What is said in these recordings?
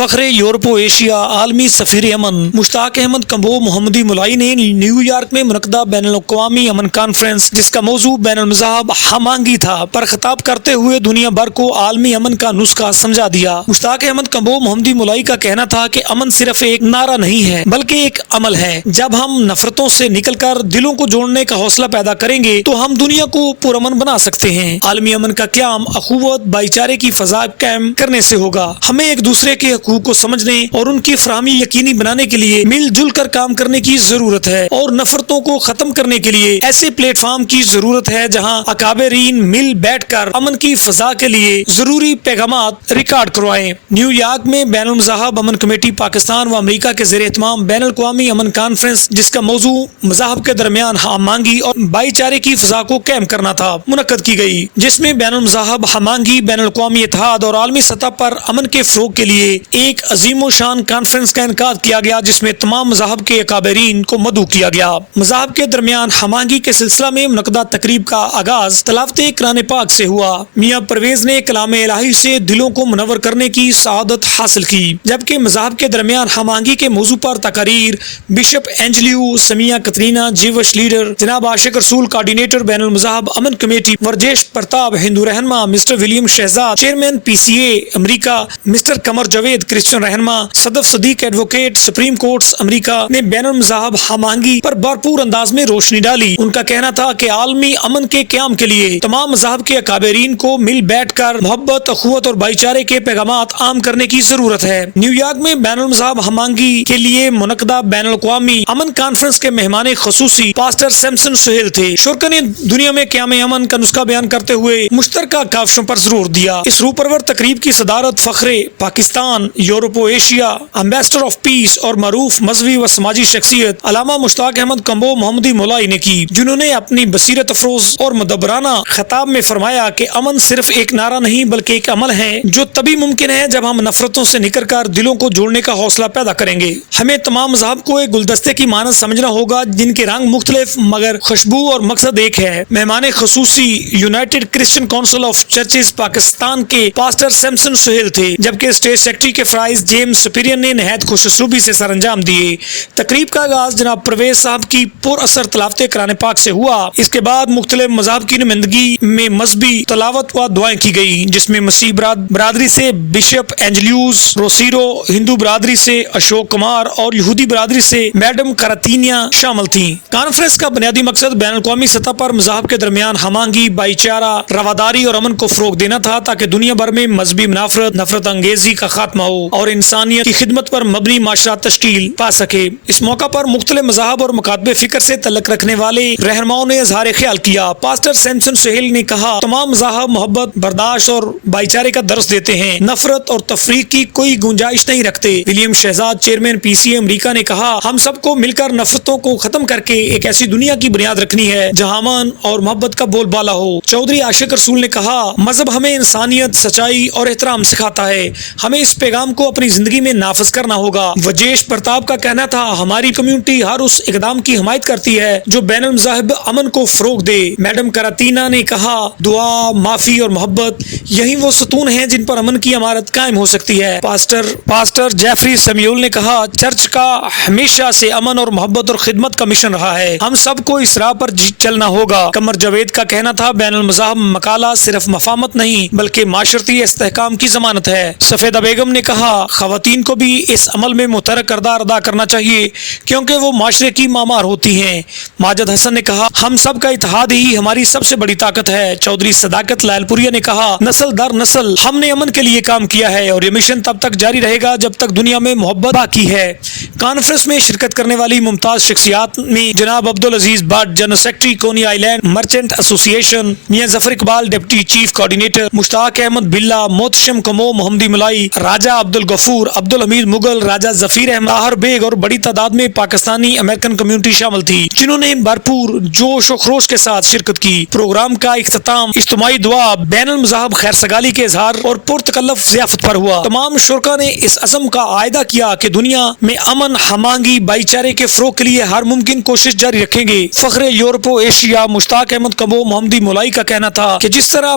فخر یورپ و ایشیا عالمی سفیر امن مشتاق احمد کمبو محمدی ملائی نے نیو یارک میں منعقدہ بین الاقوامی امن کانفرنس جس کا موضوع بین المذاہب ہم آہنگی تھا پر خطاب کرتے ہوئے دنیا بھر کو عالمی امن کا نسخہ سمجھا دیا۔ مشتاق احمد کمبو محمدی ملائی کا کہنا تھا کہ امن صرف ایک نعرہ نہیں ہے بلکہ ایک عمل ہے۔ جب ہم نفرتوں سے نکل کر دلوں کو جوڑنے کا حوصلہ پیدا کریں گے تو ہم دنیا کو پرامن بنا سکتے ہیں۔ عالمی امن کا قیام اخوت بھائی چارے کی فضا قائم کرنے سے ہوگا۔ ہمیں ایک دوسرے کے حقوق کو سمجھنے اور ان کی فراہمی یقینی بنانے کے لیے مل جل کر کام کرنے کی ضرورت ہے اور نفرتوں کو ختم کرنے کے لیے ایسے پلیٹ فارم کی ضرورت ہے جہاں اکابرین مل بیٹھ کر امن کی فضا کے لیے ضروری پیغامات ریکارڈ کروائیں۔ نیو یارک میں بین المذاہب امن کمیٹی پاکستان و امریکہ کے زیر اہتمام بین الاقوامی امن کانفرنس جس کا موضوع مذاہب کے درمیان ہم آہنگی اور بھائی چارے کی فضا کو قائم کرنا تھا منعقد کی گئی، جس میں بین المذاہب ہم آہنگی، بین الاقوامی اتحاد اور عالمی سطح پر امن کے فروغ کے لیے ایک عظیم و شان کانفرنس کا انعقاد کیا گیا جس میں تمام مذاہب کے اکابرین کو مدعو کیا گیا۔ مذاہب کے درمیان ہم آہنگی کے سلسلہ میں منعقدہ تقریب کا آغاز تلاوت قرآن پاک سے ہوا۔ میاں پرویز نے کلام الہی سے دلوں کو منور کرنے کی سعادت حاصل کی، جبکہ مذاہب کے درمیان ہم آہنگی کے موضوع پر تقاریر bishop اینجلیو Sumaiya Katrina Jewish leader جناب عاشق رسول کوآرڈینیٹر بین المذاہب امن کمیٹی ورجیش پرتاپ ہندو رہنما mister William Shahzad chairman P C A امریکہ مسٹر قمر جاوید کرسچن رہنما Sadaf Siddique advocate supreme courts امریکہ نے بین المذاہب ہم آہنگی پر بھرپور انداز میں روشنی ڈالی۔ ان کا کہنا تھا کہ عالمی امن کے قیام کے لیے تمام مذاہب کے اکابرین کو مل بیٹھ کر محبت، اخوت اور بھائی چارے کے پیغامات عام کرنے کی ضرورت ہے۔ نیو یارک میں بین المذاہب ہم آہنگی کے لیے منعقدہ بین الاقوامی امن کانفرنس کے مہمان خصوصی پاسٹر سیمسن سہیل تھے۔ شرکا نے دنیا میں قیام امن کا نسخہ بیان کرتے ہوئے مشترکہ کاوشوں پر زور دیا۔ اس روپرور تقریب کی صدارت فخر پاکستان یورپ و ایشیا امبیسڈر آف پیس اور معروف مذہبی و سماجی شخصیت علامہ مشتاق احمد کمبو محمدی ملائی نے کی، جنہوں نے اپنی بصیرت افروز اور مدبرانہ خطاب میں فرمایا کہ امن صرف ایک نعرہ نہیں بلکہ ایک عمل ہے جو تبھی ممکن ہے جب ہم نفرتوں سے نکل کر دلوں کو جوڑنے کا حوصلہ پیدا کریں گے۔ ہمیں تمام مذاہب کو ایک گلدستے کی مانند سمجھنا ہوگا جن کے رنگ مختلف مگر خوشبو اور مقصد ایک ہے۔ مہمان خصوصی United Christian council of churches Pakistan کے پاسٹر سیمسن سہیل تھے، جبکہ اسٹیٹ سیکرٹری کے فرائض جیمز سپیرین نے نہایت خوش اسلوبی سے سر انجام دیے۔ تقریب کا آغاز جناب پرویز صاحب کی پر اثر تلاوت قرآن پاک سے ہوا۔ اس کے بعد مختلف مذاہب کی نمائندگی میں مذہبی تلاوت و دعائیں کی گئی، جس میں مسیح برادری سے بشپ اینجلیوس روسیرو، ہندو برادری سے اشوک کمار اور یہودی برادری سے میڈم کراتینیا شامل تھیں۔ کانفرنس کا بنیادی مقصد بین الاقوامی سطح پر مذاہب کے درمیان ہم آہنگی، بھائی چارہ، رواداری اور امن کو فروغ دینا تھا تاکہ دنیا بھر میں مذہبی نفرت انگیزی کا خاتمہ ہو اور انسانیت کی خدمت پر مبنی معاشرہ تشکیل پا سکے۔ اس موقع پر مختلف مذاہب اور مکاتب فکر سے تعلق رکھنے والے رہنماؤں نے اظہار خیال کیا۔ پاسٹر سیمسن سہیل نے کہا، تمام مذاہب محبت، برداشت اور بھائی چارے کا درس دیتے ہیں، نفرت اور تفریق کی کوئی گنجائش نہیں رکھتے۔ William Shahzad chairman P C A امریکہ نے کہا، ہم سب کو مل کر نفرتوں کو ختم کر کے ایک ایسی دنیا کی بنیاد رکھنی ہے جہاں امن اور محبت کا بول بالا ہو۔ چودھری عاشق رسول نے کہا، مذہب ہمیں انسانیت، سچائی اور احترام سکھاتا ہے، ہمیں اس پیغام کو اپنی زندگی میں نافذ کرنا ہوگا۔ وجیش پرتاپ کا کہنا تھا، ہماری کمیونٹی ہر اس اقدام کی حمایت کرتی ہے جو بین المذاہب امن کو فروغ دے۔ میڈم کراتینا نے کہا، دعا، معافی اور محبت یہی وہ ستون ہیں جن پر امن کی عمارت قائم ہو سکتی ہے۔ پاسٹر جیفری سمیول نے کہا، چرچ کا ہمیشہ سے امن اور محبت اور خدمت کا مشن رہا ہے، ہم سب کو اس راہ پر چلنا ہوگا۔ قمر جاوید کا کہنا تھا، بین المذاہب مقالہ صرف مفاہمت نہیں بلکہ معاشرتی استحکام کی ضمانت ہے۔ سفیدہ بیگم نے کہا، خواتین کو بھی اس عمل میں متحرک کردار ادا کرنا چاہیے کیونکہ وہ معاشرے کی معمار ہوتی ہیں۔ ماجد حسن نے کہا، ہم سب کا اتحاد ہی ہماری سب سے بڑی طاقت ہے۔ چودھری صداقت لائل پوریا نے کہا، نسل در نسل ہم نے امن کے لیے کام کیا ہے اور یہ مشن تب تک جاری رہے گا جب تک دنیا میں محبت باقی ہے۔ کانفرنس میں شرکت کرنے والی ممتاز شخصیات میں جناب عبدالعزیز بٹ جنرل سیکرٹری کونی آئی لینڈ مرچنٹ ایسوسی ایشن، میاں ظفر اقبال ڈپٹی چیف کوآرڈینیٹر، مشتاق احمد بلّہ، محتشم کمبو محمدی ملائی، راجہ عبدالغفور، عبدالحمید مغل، راجہ ظفیر احمد طاہر بیگ اور بڑی تعداد میں پاکستانی امریکن کمیونٹی شامل تھی جنہوں نے بھرپور جوش و خروش کے ساتھ شرکت کی۔ پروگرام کا اختتام اجتماعی دعا، بین المذاہب خیر سگالی کے اظہار اور پرتکلف ضیافت پر ہوا۔ تمام شرکا نے اس عزم کا اعادہ کیا کہ دنیا میں امن، ہم آہنگی، بھائی چارے کے فروغ کے لیے ہر ممکن کوشش جاری رکھیں گے۔ فخر یورپ و ایشیا مشتاق احمد کمبو محمدی ملائی کا کہنا تھا کہ جس طرح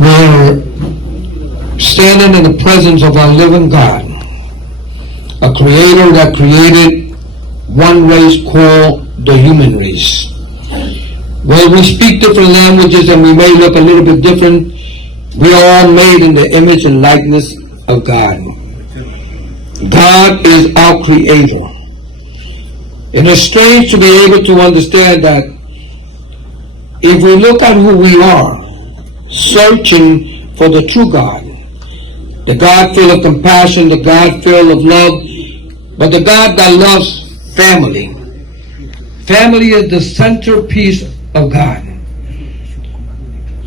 We're standing in the presence of our living God, a creator that created one race called the human race. Well, we speak different languages and we may look a little bit different. We are all made in the image and likeness of God. God is our creator. And it's strange to be able to understand that if we look at who we are, searching for the true God, the God full of compassion, the God full of love, but the God that loves family. Family is the centerpiece of God.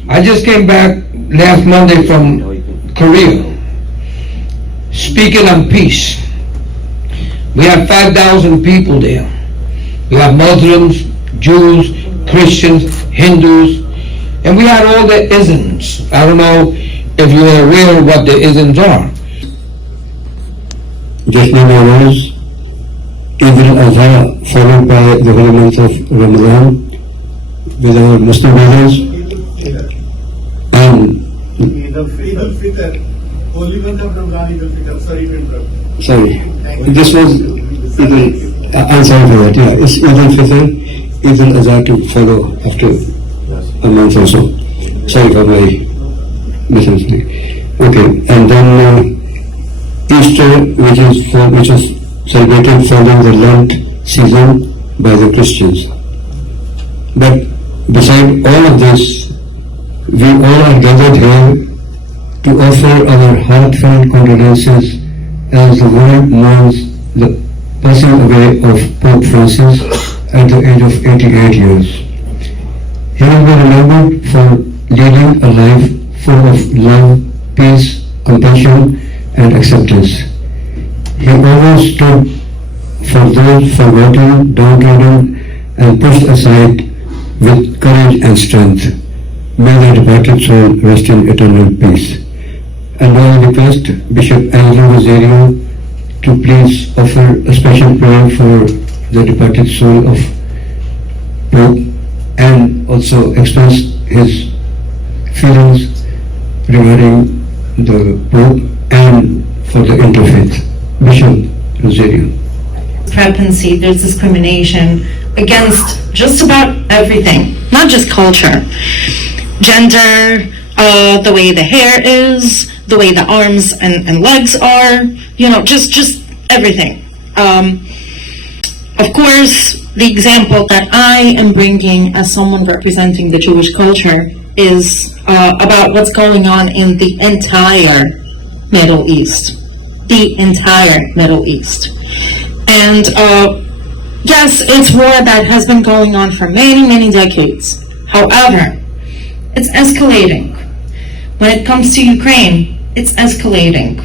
I just came back last Monday from Korea, speaking on peace. We have 5,000 people there. We have Muslims, Jews, Christians, Hindus, and we had all the isms. I don't know if you are aware of what the isms are. Just now there was Eid al-Adha, followed by the holy month of Ramadan with our Muslim brothers. Eid al-Fitr, holy month of Ramadan, Eid al-Fitr, sorry to interrupt. Sorry, this was I'm sorry for that. Yeah, it's Eid al-Fitr, Eid al-Adha to follow after a month or so. Sorry for my misunderstanding. Okay, and then Easter, which is celebrated following the Lent season by the Christians. But beside all of this, we all are gathered here to offer our heartfelt condolences as the world mourns the passing away of Pope Francis at the age of 88 years. He will be remembered for leading a life full of love, peace, compassion, and acceptance. He always stood for those forgotten, downtrodden, and pushed aside with courage and strength. May the departed soul rest in eternal peace. And now I request Bishop Andrew Rosario to please offer a special prayer for the departed soul of Pope and also express his feelings regarding the Pope and for the interfaith. Bishop Rosario. Discrepancy, there's discrimination against just about everything, not just culture. Gender, the way the hair is, the way the arms and legs are, just everything. Of course, the example that I am bringing as someone representing the Jewish culture is about what's going on in the entire Middle East. The entire Middle East. And yes, it's war that has been going on for many, many decades. However, it's escalating. When it comes to Ukraine, it's escalating.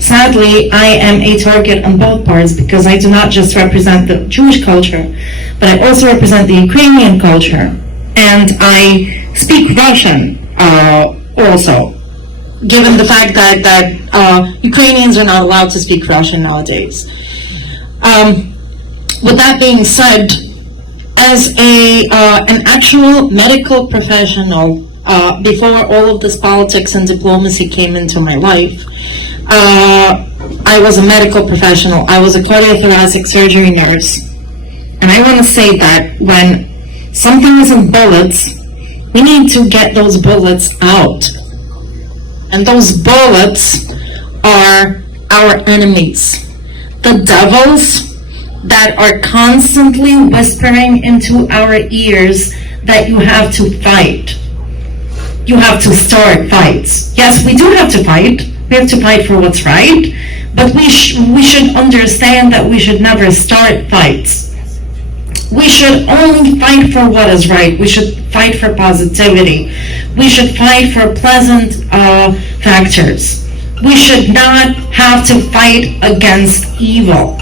Sadly, I am a target on both parts because I do not just represent the Jewish culture, but I also represent the Ukrainian culture. And I speak Russian also, given the fact that Ukrainians are not allowed to speak Russian nowadays. With that being said, as an actual medical professional, before all of this politics and diplomacy came into my life, I was a medical professional. I was a cardiothoracic surgery nurse. And I want to say that when something isn't bullets, we need to get those bullets out. And those bullets are our enemies. The devils that are constantly whispering into our ears that you have to fight. You have to start fights. Yes, we do have to fight. We have to fight for what's right. But we should understand that we should never start fights. We should only fight for what is right. We should fight for positivity. We should fight for pleasant factors. We should not have to fight against evil,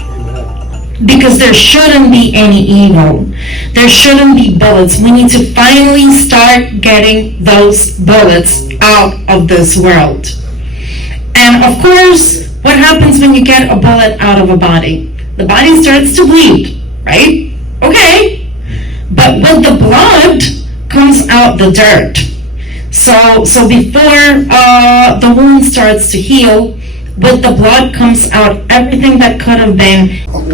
because there shouldn't be any evil. There shouldn't be bullets. We need to finally start getting those bullets out of this world. And of course, what happens when you get a bullet out of a body? The body starts to bleed, right? Okay. But with the blood comes out the dirt. So before the wound starts to heal, with the blood comes out everything that could have been.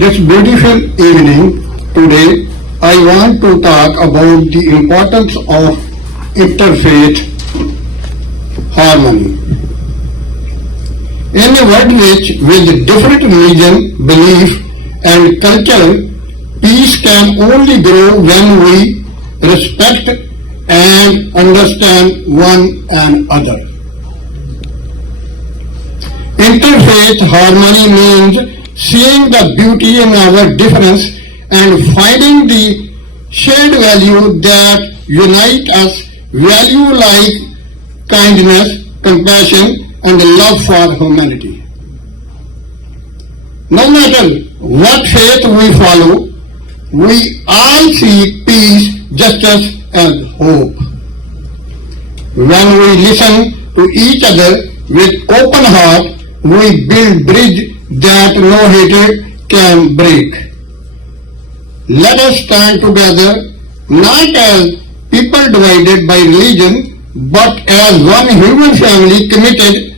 This beautiful evening today, I want to talk about the importance of interfaith harmony. In a world with different religion, belief and culture, peace can only grow when we respect and understand one another. Interfaith harmony means seeing the beauty in our difference and finding the shared value that unite us, value like kindness, compassion, and love for humanity. No matter what faith we follow, we all seek peace, justice, and hope. When we listen to each other with open heart, we build bridge that no hatred can break. Let us stand together, not as people divided by religion, but as one human family committed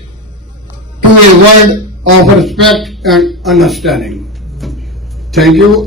to a world of respect and understanding. Thank you.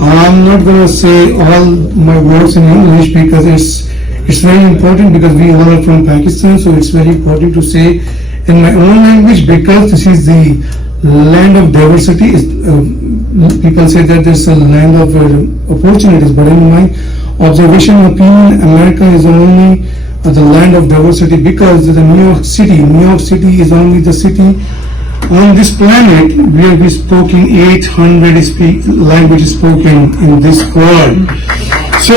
I'm not going to say all my words in English because it's very important, because we all are from Pakistan, so it's very important to say in my own language, because this is the land of diversity. People say that there's a land of opportunities, but in my observation and opinion, America is only the land of diversity, because the New York City is only the city on this planet where we spoken 800 languages spoken in this world. So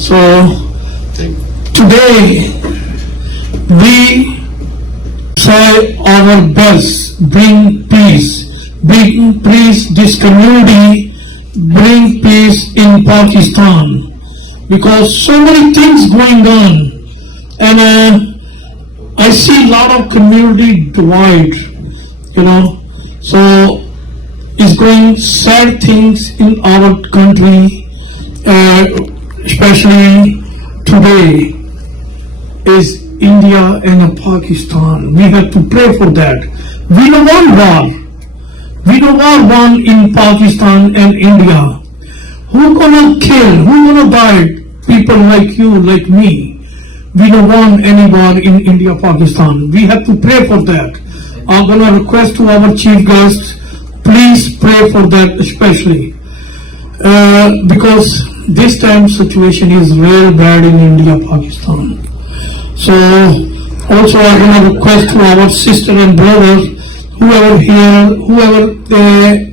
So today we try our best, bring peace this community, bring peace in Pakistan, because so many things going on, and I see a lot of community divide, so it's going sad things in our country, especially today is India and Pakistan. We have to pray for that. We don't want war. We don't want war in Pakistan and India. Who gonna kill? Who gonna die? People like you, like me. We don't want any war in India, Pakistan. We have to pray for that. I'm gonna request to our chief guest, please pray for that especially. Because this time situation is real bad in India, Pakistan. So also I'm going to request to our sister and brother, whoever here, whoever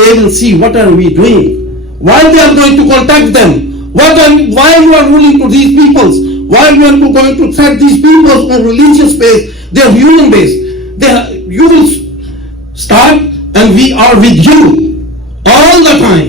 they will see what are we doing, why they are going to contact them, why you are ruling to these peoples, why you are going to threat these peoples on religious base, they are human base. You will start and we are with you all the time.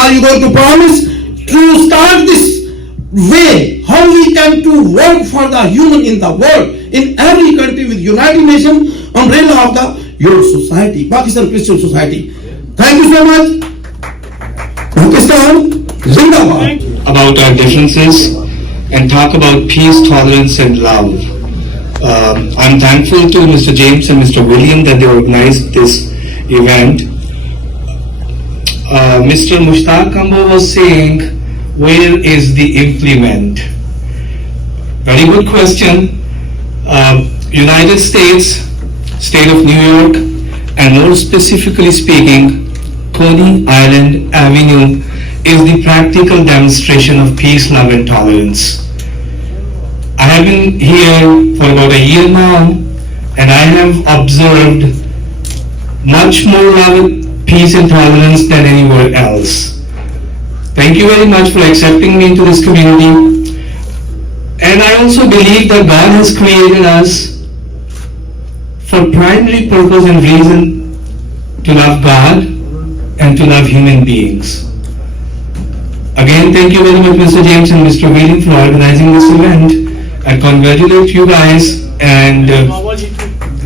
Are you going to promise to start this way, how we can to work for the human in the world, in every country with United Nations umbrella of the your society, Pakistan Christian Society. Thank you so much. Pakistan Zindabad. About our differences and talk about peace, tolerance and love. I'm thankful to Mr. James and Mr. William that they organized this event. Mr. Mushtaq Kambo was saying, where is the implement? Very good question. United States, State of New York, and more specifically speaking, Coney Island Avenue is the practical demonstration of peace, love and tolerance. I have been here for about a year now, and I have observed much more love, peace and tolerance than anywhere else. Thank you very much for accepting me into this community. And I also believe that God has created us for primary purpose and reason to love God and to love human beings. Again, thank you very much, Mr. James and Mr. William, for organizing this event. I congratulate you guys and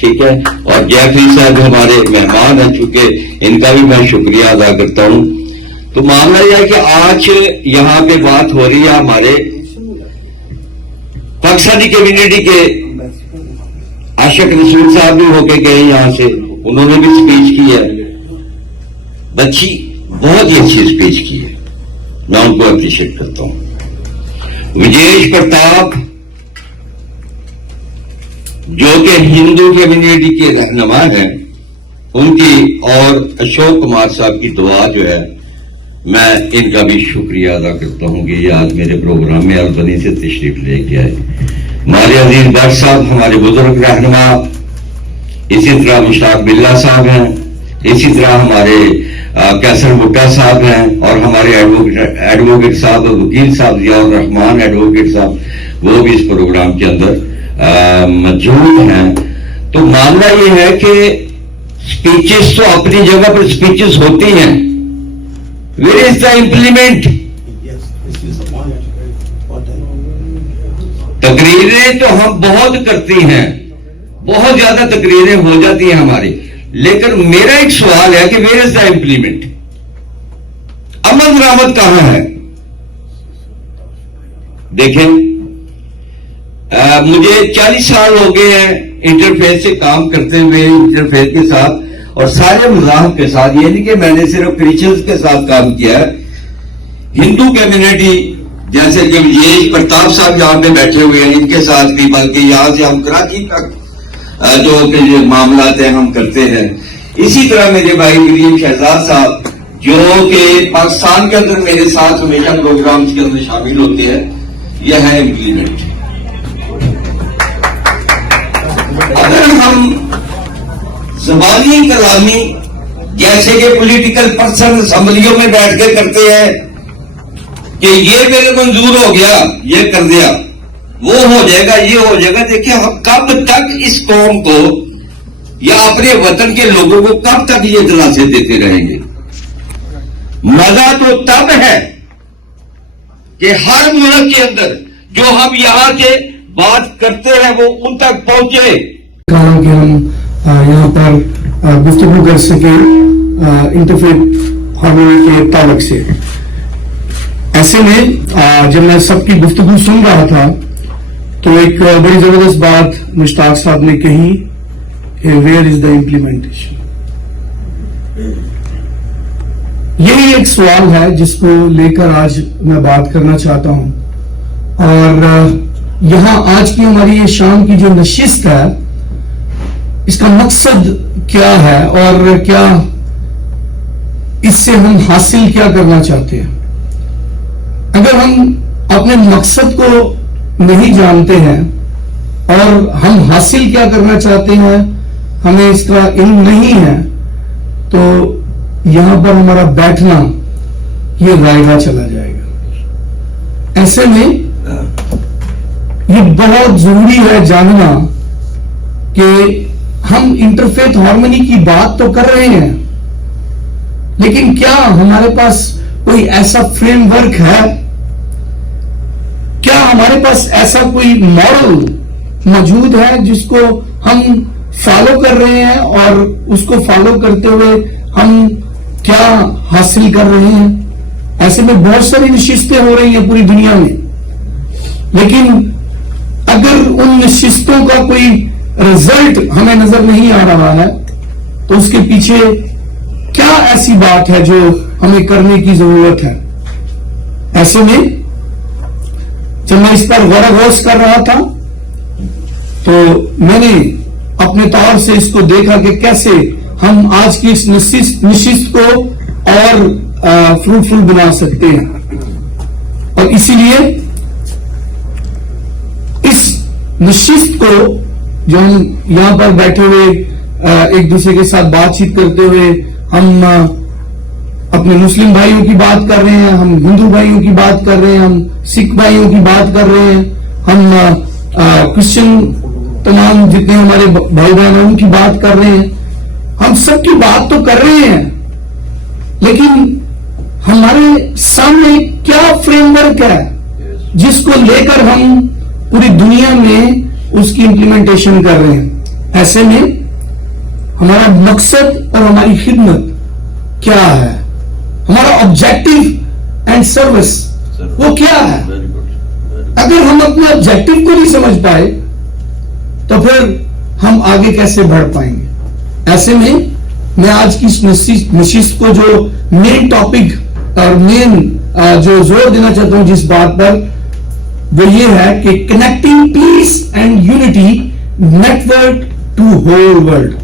ٹھیک ہے. اور Jeffrey صاحب ہمارے مہمان ہیں, چونکہ ان کا بھی میں شکریہ ادا کرتا ہوں. تو معاملہ یہ ہے کہ آج یہاں پہ بات ہو رہی ہے ہمارے پاکستانی کمیونٹی کے عاشق رسول صاحب بھی ہو کے گئے یہاں سے, انہوں نے بھی اسپیچ کی ہے. بچی بہت ہی اچھی اسپیچ کی ہے, میں ان کو اپریشیٹ کرتا ہوں. وجیش پرتاپ جو کہ ہندو کمیونٹی کے رہنما ہیں, ان کی اور اشوک کمار صاحب کی دعا جو ہے, میں ان کا بھی شکریہ ادا کرتا ہوں کہ یہ آج میرے پروگرام میں البنی سے تشریف لے کے آئے. ہمارے عزیز بٹ صاحب ہمارے بزرگ رہنما, اسی طرح مشتاق بلّہ صاحب ہیں, اسی طرح ہمارے کیسر بھٹا صاحب ہیں, اور ہمارے ایڈوکیٹ صاحب وکیل صاحب ضیاء الرحمان ایڈوکیٹ صاحب, وہ بھی اس پروگرام کے اندر موجود ہیں. تو معاملہ یہ ہے کہ اسپیچز تو اپنی جگہ پر اسپیچز ہوتی ہیں, ویئر از دا امپلیمنٹ. تقریریں تو ہم بہت کرتی ہیں, بہت زیادہ تقریریں ہو جاتی ہیں ہماری, لیکن میرا ایک سوال ہے کہ ویئر از دا امپلیمنٹ. عمل درآمد کہاں ہے؟ دیکھیں, مجھے 40 سال ہو گئے ہیں انٹرفیس سے کام کرتے ہوئے, انٹرفیس کے ساتھ اور سارے مذاہب کے ساتھ. یہ نہیں کہ میں نے صرف کرسچنز کے ساتھ کام کیا ہے, ہندو کمیونٹی جیسے کہ وجیش پرتاپ صاحب یہاں پہ بیٹھے ہوئے ہیں, ان کے ساتھ بھی, بلکہ یہاں سے ہم کراچی تک جو کہ معاملات ہیں ہم کرتے ہیں. اسی طرح میرے بھائی ولیم شہزاد صاحب جو کہ پاکستان کے اندر میرے ساتھ ہمیشہ پروگرامز کے اندر شامل ہوتے ہیں, یہ ہے امپلیمنٹ. اگر ہم زبانی کلامی جیسے کہ پولیٹیکل پرسن اسمبلیوں میں بیٹھ کے کرتے ہیں کہ یہ میرے منظور ہو گیا, یہ کر دیا, وہ ہو جائے گا, یہ ہو جائے گا, دیکھیں ہم کب تک اس قوم کو یا اپنے وطن کے لوگوں کو کب تک یہ دلاسے دیتے رہیں گے؟ مزہ تو تب ہے کہ ہر ملک کے اندر جو ہم یہاں سے بات کرتے ہیں وہ ان تک پہنچے. کہا کہ ہم یہاں پر گفتگو کر سکیں انٹرفیت ہارمونی کے تعلق سے. ایسے میں جب میں سب کی گفتگو سن رہا تھا تو ایک بڑی زبردست بات مشتاق صاحب نے کہی کہ ویئر از دا امپلیمنٹیشن. یہی ایک سوال ہے جس کو لے کر آج میں بات کرنا چاہتا ہوں. اور یہاں آج کی ہماری یہ شام کی جو نشست ہے, اس کا مقصد کیا ہے اور کیا اس سے ہم حاصل کیا کرنا چاہتے ہیں. اگر ہم اپنے مقصد کو نہیں جانتے ہیں اور ہم حاصل کیا کرنا چاہتے ہیں ہمیں اس کا علم نہیں ہے, تو یہاں پر ہمارا بیٹھنا یہ رائگاں چلا جائے گا. ایسے میں یہ بہت ضروری ہے جاننا کہ ہم انٹرفیتھ ہارمونی کی بات تو کر رہے ہیں, لیکن کیا ہمارے پاس کوئی ایسا فریم ورک ہے, کیا ہمارے پاس ایسا کوئی ماڈل موجود ہے جس کو ہم فالو کر رہے ہیں اور اس کو فالو کرتے ہوئے ہم کیا حاصل کر رہے ہیں؟ ایسے میں بہت ساری نشستیں ہو رہی ہیں پوری دنیا میں, لیکن اگر ان نشستوں کا کوئی رزلٹ ہمیں نظر نہیں آ رہا ہے تو اس کے پیچھے کیا ایسی بات ہے جو ہمیں کرنے کی ضرورت ہے؟ ایسے میں جب میں اس پر غور و خوض کر رہا تھا تو میں نے اپنے طور سے اس کو دیکھا کہ کیسے ہم آج کی اس نشست کو اور فروٹفل بنا سکتے ہیں. اور اسی لیے اس نشست کو جو ہم یہاں پر بیٹھے ہوئے ایک دوسرے کے ساتھ بات چیت کرتے ہوئے ہم اپنے مسلم بھائیوں کی بات کر رہے ہیں, ہم ہندو بھائیوں کی بات کر رہے ہیں, ہم سکھ بھائیوں کی بات کر رہے ہیں, ہم کرسچن تمام جتنے ہمارے بھائی بہن ہیں ان کی بات کر رہے ہیں, ہم سب کی بات تو کر رہے ہیں, لیکن ہمارے سامنے کیا فریم ورک ہے جس کو لے کر ہم پوری دنیا میں اس کی امپلیمنٹیشن کر رہے ہیں؟ ایسے میں ہمارا مقصد اور ہماری خدمت کیا ہے, ہمارا آبجیکٹو اینڈ سروس وہ کیا ہے. اگر ہم اپنے آبجیکٹو کو نہیں سمجھ پائے تو پھر ہم آگے کیسے بڑھ پائیں گے. ایسے میں میں آج کی نشست کو جو مین ٹاپک اور مین جو زور دینا چاہتا ہوں جس بات پر, وہ یہ ہے کہ connecting piece and unity network two whole world.